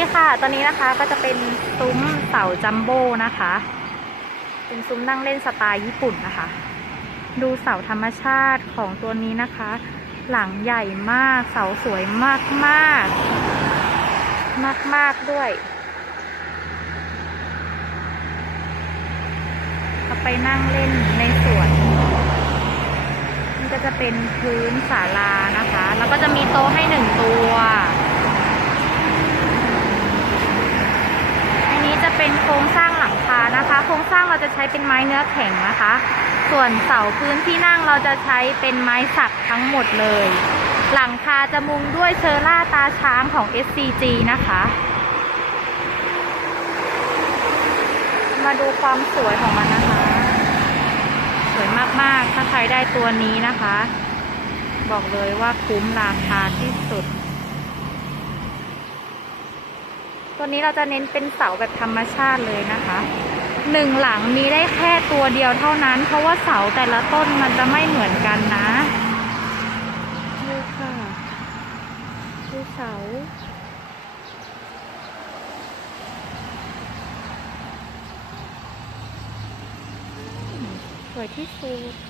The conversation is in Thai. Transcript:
ดีค่ะ ตอนนี้นะคะก็จะเป็นซุ้มเสาจัมโบ้นะคะ เป็นซุ้มนั่งเล่นสไตล์ญี่ปุ่นนะคะ ดูเสาธรรมชาติของตัวนี้นะคะ หลังใหญ่มาก เสาสวยมากมากมากมากๆด้วยเอาไปนั่งเล่นในสวนนี่ก็จะเป็นพื้นศาลานะคะ แล้วก็จะมีโต๊ะให้หนึ่งตัว อันนี้จะ เป็นโครงสร้างหลังคานะคะ โครงสร้างเราจะใช้เป็นไม้เนื้อแข็งนะคะ ส่วนเสาพื้นที่นั่งเราจะใช้เป็นไม้สักทั้งหมดเลย หลังคาจะมุงด้วยเชอร่าตาช้างของ SCG นะคะ มาดูความสวยของมันนะคะ สวยมากๆ ถ้าใครได้ตัวนี้นะคะ บอกเลยว่าคุ้มราคาที่สุด ตัวนี้เราจะเน้นเป็นเสาแบบธรรมชาติเลยนะคะหนึ่งหลังมีได้แค่ตัวเดียวเท่านั้น เพราะว่าเสาแต่ละต้นมันจะไม่เหมือนกันนะดูค่ะดูเสาสวยที่สุด